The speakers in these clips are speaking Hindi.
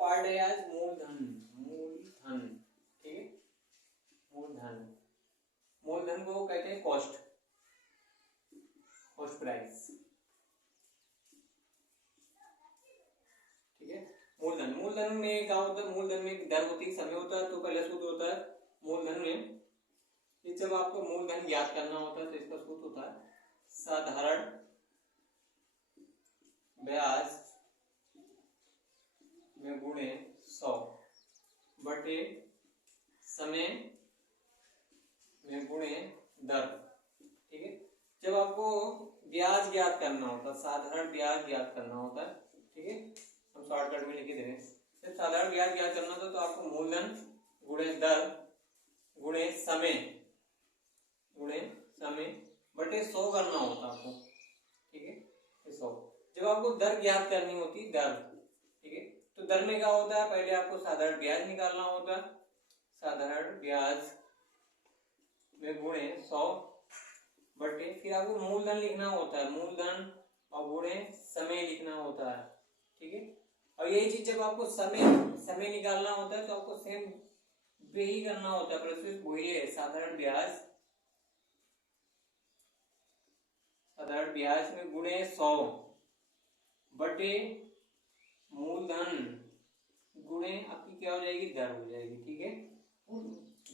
पार्ट है आज मूलधन। मूलधन, ठीक है, मूलधन। मूलधन को कहते हैं कॉस्ट, कॉस्ट प्राइस, ठीक है। मूलधन, मूलधन में क्या होता है, मूलधन में दर होती है, समय होता है, तो पहले सूत्र होता है मूलधन में। ये जब आपको मूलधन ज्ञात करना होता है तो इसका सूत्र होता है साधारण ब्याज में गुणे 100 बटे समय में गुणे दर, ठीक है। जब आपको ब्याज ज्ञात करना होता है, साधारण ब्याज ज्ञात करना होता है, ठीक है, हम शॉर्टकट में लिखे दे रहे हैं। जब साधारण ब्याज ज्ञात करना होता है तो आपको मूलधन गुणे दर गुणे समय बटे 100 करना होता है आपको, ठीक है, 100। जब आपको दर ज्ञात करनी होती है, दर, ठीक है, तो दर में क्या होता है, पहले आपको साधारण ब्याज निकालना होता है, साधारण ब्याज में गुणे 100 बटे, फिर आपको मूलधन लिखना होता है, मूलधन और गुणे समय लिखना होता है, ठीक है। और यही चीज जब आपको समय निकालना होता है तो आपको सेम वही करना होता है, प्रोसेस वही है। साधारण ब्याज में गुणे 100 बटे मूलधन गुणे आपकी क्या हो जाएगी, दर हो जाएगी, ठीक है,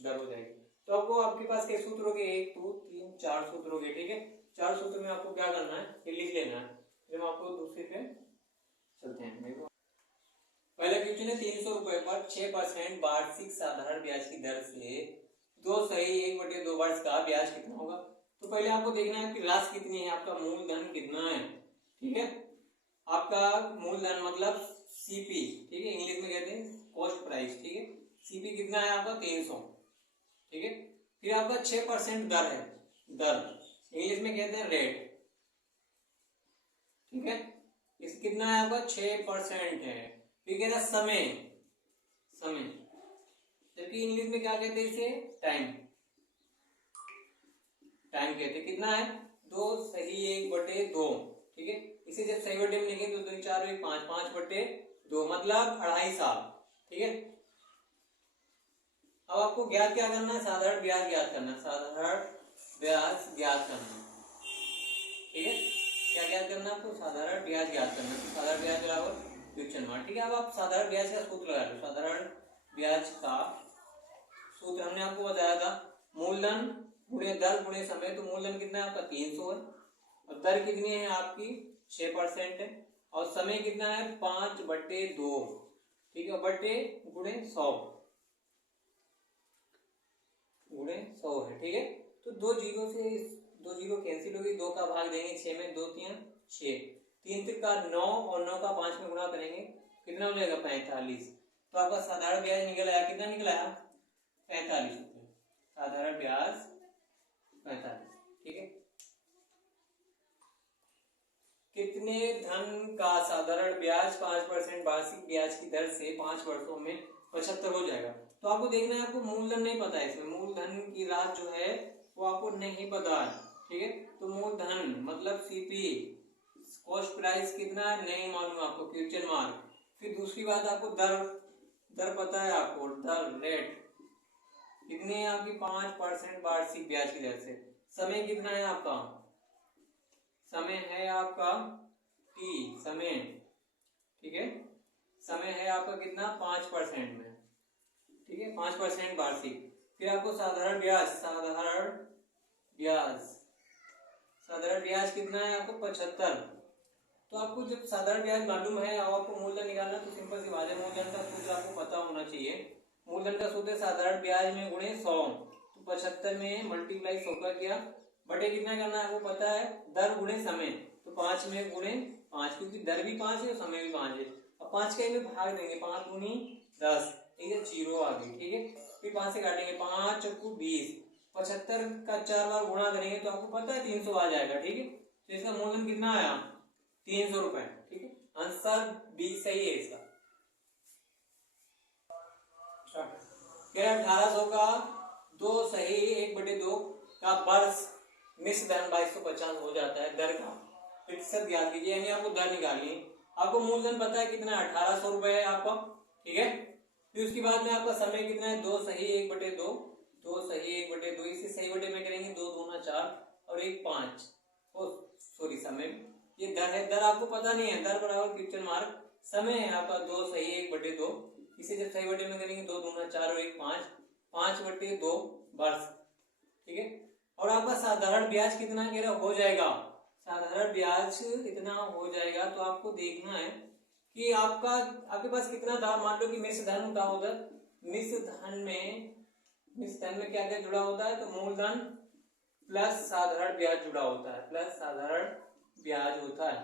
दर हो जाएगी। तो आपको आपके पास क्या सूत्र हो गए, 1 2 3 4 सूत्र हो गए, ठीक है। 4 सूत्र में आपको क्या करना है, ये लिख लेना है। जब आपको दूसरे पे चलते हैं, देखो पहला क्वेश्चन है 300 रुपए पर 6% वार्षिक साधारण ब्याज की दर से 2 सही 1/2 वर्ष का ब्याज कितना होगा। तो पहले आपको देखना है कि राशि कितनी है, आपका मूलधन कितना है, ठीक है। आपका मूलधन मतलब सीपी, ठीक है, इंग्लिश में कहते हैं कॉस्ट प्राइस, ठीक है। सीपी कितना है आपका 300, ठीक है। फिर आपका 6% दर है, दर इंग्लिश में कहते हैं रेट, ठीक है। इस कितना है आपका 6% है। फिर कहना समय, जबकि इंग्लिश में क्या कहते हैं इसे, टाइम कहते हैं। कितना है 2 सही 1/2, ठीक है। इसे जब सही बटे में लिखेंगे तो 2 4 1 5 5/2 मतलब 2.5 साल, ठीक है। अब आपको ज्ञात क्या करना है, साधारण ब्याज ज्ञात करना, साधारण ब्याज ज्ञात करना, ठीक है। क्या ज्ञात करना आपको, साधारण ब्याज ज्ञात करना। तो साधारण ब्याज बराबर क्वेश्चन मार्क, ठीक है। अब आप साधारण ब्याज का सूत्र लगा लो। साधारण ब्याज का सूत्र हमने आपको बताया था, मूलधन गुणे दर गुणे समय। तो मूलधन कितना है आपका 300 है, और दर कितनी है आपकी 6% है, और समय कितना है 5/2, ठीक है, बटे गुणे 100 है, ठीक है। तो 2 जीरो से 2 जीरो कैंसिल होगी, 2 का भाग देंगे 6 में, 2 3 6, 3 3 का 9 और 9 का 5 में गुणा करेंगे, कितना हो जाएगा 45। तो आपका साधारण ब्याज निकल आया, कितना निकला 45 रुपए, साधारण ब्याज 45, ठीक है। कितने धन का साधारण ब्याज 5% वार्षिक ब्याज की दर से 5 वर्षों में 75 हो जाएगा। तो आपको देखना है, आपको मूलधन नहीं पता है, इसमें मूलधन की राशि जो है वो आपको नहीं पता है, ठीक है। तो मूलधन मतलब सीपी, कॉस्ट प्राइस कितना है नहीं मालूम आपको, क्वेश्चन मार्क। फिर दूसरी बात आपको दर पता है, आपको दर रेट कितनी है आपकी 5% वार्षिक ब्याज की दर से। समय कितना है आपका, समय है आपका टी, समय, ठीक है, समय है आपका कितना 5% में, ठीक है, 5% वार्षिक। फिर आपको साधारण ब्याज कितना है आपको 75। तो आपको जब साधारण ब्याज मालूम है और आपको मूलधन निकालना, तो सिंपल सी बात है, मूलधन का सूत्र आपको पता होना चाहिए। मूलधन का सूत्र साधारण ब्याज में गुणे 100, तो 75 में मल्टीप्लाई 100 का किया, बटे कितना करना है आपको पता है, दर गुणे समय, तो 5 में गुणे 5, क्योंकि दर भी 5 है और समय भी 5 है। अब 5 का में भाग देंगे, 5 दूनी 10, ठीक है, 0 आ गई, ठीक है। फिर 5 से काटेंगे, 5 चक्कू 20, 75 का 4 बार गुणा करेंगे तो आपको पता है 300 आ जाएगा, ठीक है। तो इसका मूलधन कितना आया 300 रुपए, ठीक है। आंसर बी सही है इसका। 1800 का 2 सही 1/2 का वर्ष मिश्र धन 2250 हो जाता है। दर का प्रतिशत ज्ञात कीजिए, यानी आपको दर निकालनी है। आपको मूलधन पता है कितना 1800 रुपए है आपका, ठीक है। फिर उसके बाद में आपका समय कितना है, 2 सही 1/2, 2 सही 1/2, इसे सही बटे में करेंगे 2 दूना 4 और 1 5, सॉरी समय ये दर है, दर आपको पता नहीं है, दर बराबर क्वेश्चन मार्क, समय है आपका 2 सही 1/2, इसे जब सही बटे में करेंगे 2 दूना 4 और 1 5, 5/2 वर्ष, ठीक है। और आपका साधारण ब्याज कितना कह रहा हो जाएगा, साधारण ब्याज इतना हो जाएगा, तो आपको देखना है कि आपके पास कितना था। मान लो कि मिश्र धन था उधर, मिश्र धन में क्या क्या जुड़ा होता है, तो मूलधन प्लस साधारण ब्याज जुड़ा होता है, प्लस साधारण ब्याज होता है,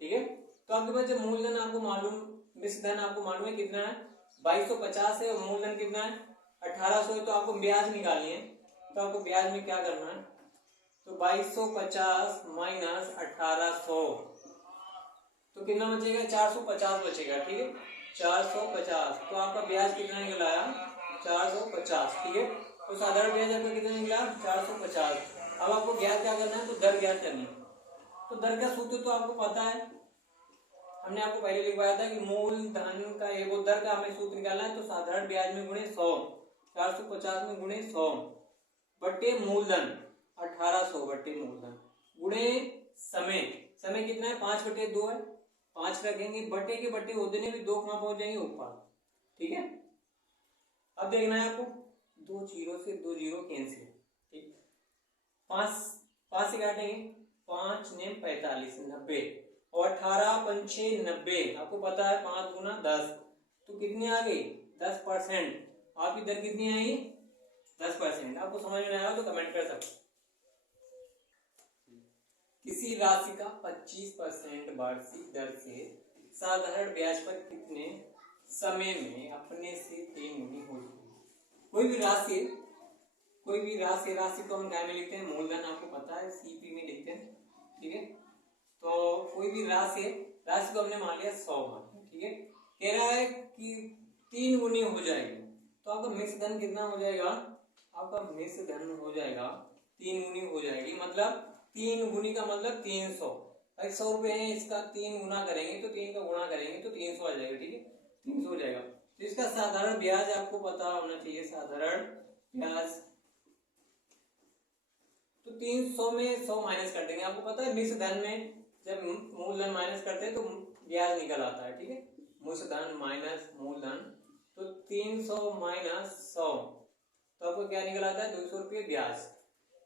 ठीक है। तो आपके पास जब मूलधन आपको मालूम, मिश्र धन आपको मालूम है कितना है, 2250 है, और मूलधन कितना है 1800 है, तो आपको ब्याज निकालनी है। तो आपको ब्याज में क्या करना है, तो 2250 माइनस 1800, तो कितना बचेगा 450 बचेगा, ठीक है 450। तो आपका ब्याज कितना निकला आया 450, ठीक है। तो साधारण ब्याज आपका कितना निकला 450। अब आपको ज्ञात क्या करना है, तो दर ज्ञात करनी है। तो दर का सूत्र तो आपको पता है, हमने आपको पहले लिखवाया था कि मूलधन का ये वो दर का हमें सूत्र निकालना है, तो साधारण ब्याज में गुणे 100, 450 में गुणे 100 बटे मूलधन 1800 बटे मूलधन गुणे समय, समय कितना है 5/2 है, 5 रखेंगे, बटे के बटे उतने भी 2 कहां पहुंच जाएंगे ऊपर, ठीक है। अब देखना है आपको, 2 जीरो से 2 जीरो कैंसिल, ठीक, 5 से काटेंगे, 5 ने 45 90, और 18 पंचे 90, आपको पता है 5 गुना 10, तो कितनी आ गई 10%। आपकी दर कितनी आई 10%। आपको समझ में आया हो तो कमेंट कर सकते। किसी राशि का 25% वार्षिक दर से साधारण ब्याज पर कितने समय में अपने से 3 गुनी होती है। कोई भी राशि को हम क्या में लिखते हैं, मूलधन आपको पता है सीपी में लिखते हैं, ठीक है। तो कोई भी राशि को हमने मान लिया 100 मान, ठीक है। कह रहा है कि 3 गुनी हो जाएगी, तो आपका मिश्र धन कितना हो जाएगा, आपका मिश्र धन हो जाएगा 3 गुनी हो जाएगी, मतलब 3 गुनी का मतलब 300, भाई 100 रुपए है, इसका 3 गुना करेंगे तो 3 का गुणा करेंगे तो 300 आ जाएगा, ठीक है 300 हो जाएगा। तो इसका साधारण ब्याज आपको पता होना चाहिए, साधारण ब्याज, तो 300 में 100 माइनस कर देंगे। आपको पता है मिश्र धन में जब मूलधन माइनस करते हैं तो ब्याज निकल आता है, ठीक है, मिश्र धन माइनस मूलधन, तो 300 माइनस 100, तो आपको क्या निकल आता है 200 रुपये ब्याज।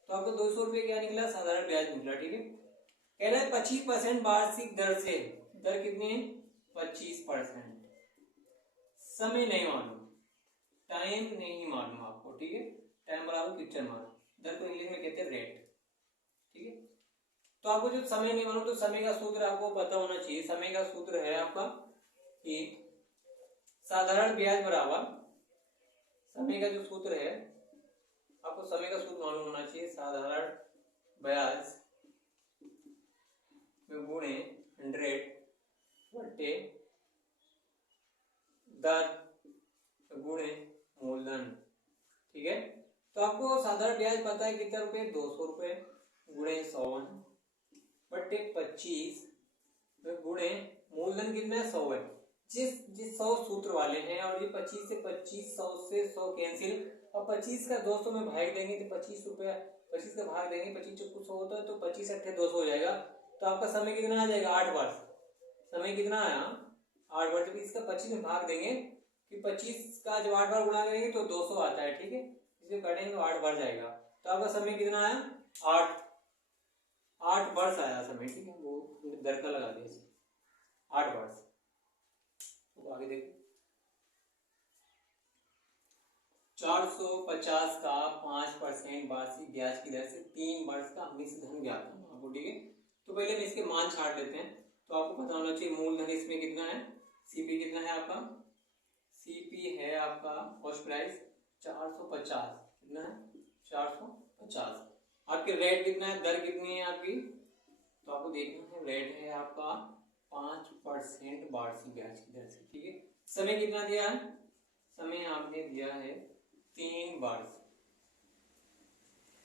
तो आपको 200 रुपये क्या निकला, साधारण ब्याज निकला, ठीक है। कह रहा है 25% वार्षिक दर से, दर कितनी है 25%, समय नहीं मालूम, टाइम नहीं मालूम आपको, ठीक है, टाइम बराबर क्वेश्चन मार्क, दर को इंग्लिश में कहते हैं रेट, ठीक है। तो आपको जो समय नहीं मालूम, तो समय का सूत्र आपको पता होना चाहिए। समय का सूत्र है आपका कि साधारण ब्याज बराबर, समय का जो सूत्र है आपको समय का सूत्र मालूम होना चाहिए, साधारण ब्याज में गुणे 100 बटे दर गुणे मूलधन, ठीक है। तो आपको साधारण ब्याज पता है कितना रुपए 200 रुपए गुणे 100 बटे 25 गुणे मूलधन कितना है 100 है। जिस 100 सूत्र वाले हैं, और ये 25 से 25, 100 से 100 कैंसिल, और 25 का 200 में भाग देंगे तो 25 रुपया, 25 का भाग देंगे, 25 चौको 100 होता है, तो 25 अट्ठे 200 हो जाएगा। तो आपका समय कितना आ जाएगा 8 वर्ष, समय कितना आया 8 वर्ष। जब इसका 25 में भाग देंगे कि 25 का जब 8 बार गुणा करेंगे तो 200 आता है, ठीक है, इसे काटेंगे तो 8 बढ़ जाएगा। तो आपका समय कितना आया 8 वर्ष आया समय, ठीक है, वो दर का लगा दिया 8 वर्ष। तो आगे देखो 450 का 5% वार्षिक ब्याज की दर से 3 वर्ष का मिश्र धन ज्ञात करना आपको, ठीक है। तो पहले हम इसके मान छाट लेते हैं। तो आपको पता होना चाहिए मूलधन इसमें कितना है, सीपी कितना है आपका, सीपी है आपका कॉस्ट प्राइस 450, कितना है 450। आपके रेट कितना है, दर कितनी है आपकी, तो आपको देखना है रेट है आपका 5% वार्षिक ब्याज की दर से, ठीक है। समय कितना दिया है, समय आपने दिया है 3 वर्ष,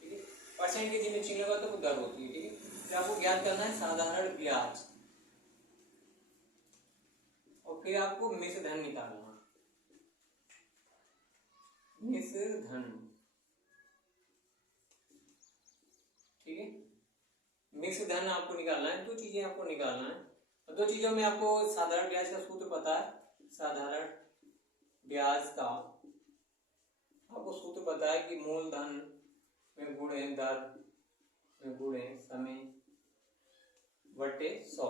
ठीक है। परसेंट के जिम्मे चिन्ह लगा तो दर होती है, ठीक है। फिर आपको ज्ञात करना है साधारण ब्याज, और फिर आपको मिश्र धन निकालना, मिश्र धन, ठीक है। मिश्र धन आपको निकालना है, दो चीजें आपको निकालना है। और दो चीजों में आपको साधारण ब्याज का सूत्र पता है। साधारण ब्याज का आपको सूत्र पता है कि मूलधन में गुणे दर में गुणे समय बटे 100,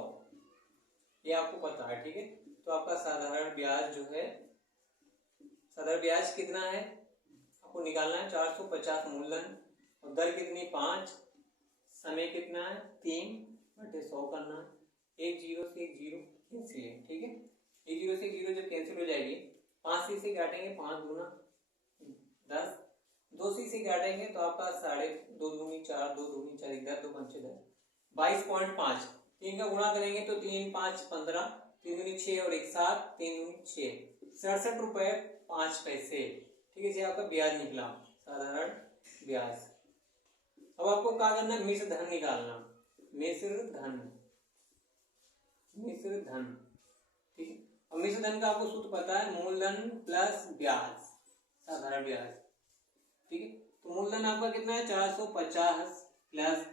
ये आपको पता है, ठीक है। तो आपका साधारण ब्याज जो है, साधारण ब्याज कितना है आपको निकालना है 450 मूलधन, और दर कितनी 5, समय कितना है 3 बटे 100 करना है। एक जीरो से एक जीरो कैंसिल है, ठीक है। एक जीरो से एक जीरो जब कैंसिल हो जाएगी, 5 सी से काटेंगे 5 दूना 10, 2 सी से काटेंगे तो आपका 2.5 दूनी 4, 2 दूनी 4, 10 2 5 10, 22.5। 3 का गुणा करेंगे तो 3 5 15, 3 दूनी 6 और 1 7, 3 दूनी 6, 67 रुपए 5 पैसे, ठीक है। जी आपका ब्याज निकला, साधारण ब्याज। अब आपको क्या करना है, मिश्र धन निकालना, मिश्र धन, मिश्र धन, ठीक है। अब मिश्र धन का आपको सूत्र पता है, मूलधन प्लस ब्याज, साधारण ब्याज, ठीक है। तो मूलधन आपका कितना है 450 प्लस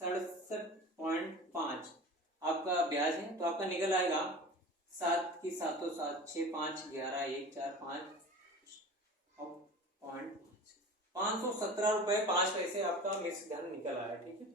67.5 आपका ब्याज है, तो आपका निकल आएगा 7 की 7 7, 6 5 11 1 4 5 517 रुपए 5 पैसे आपका मिश्र धन निकल आया, ठीक है।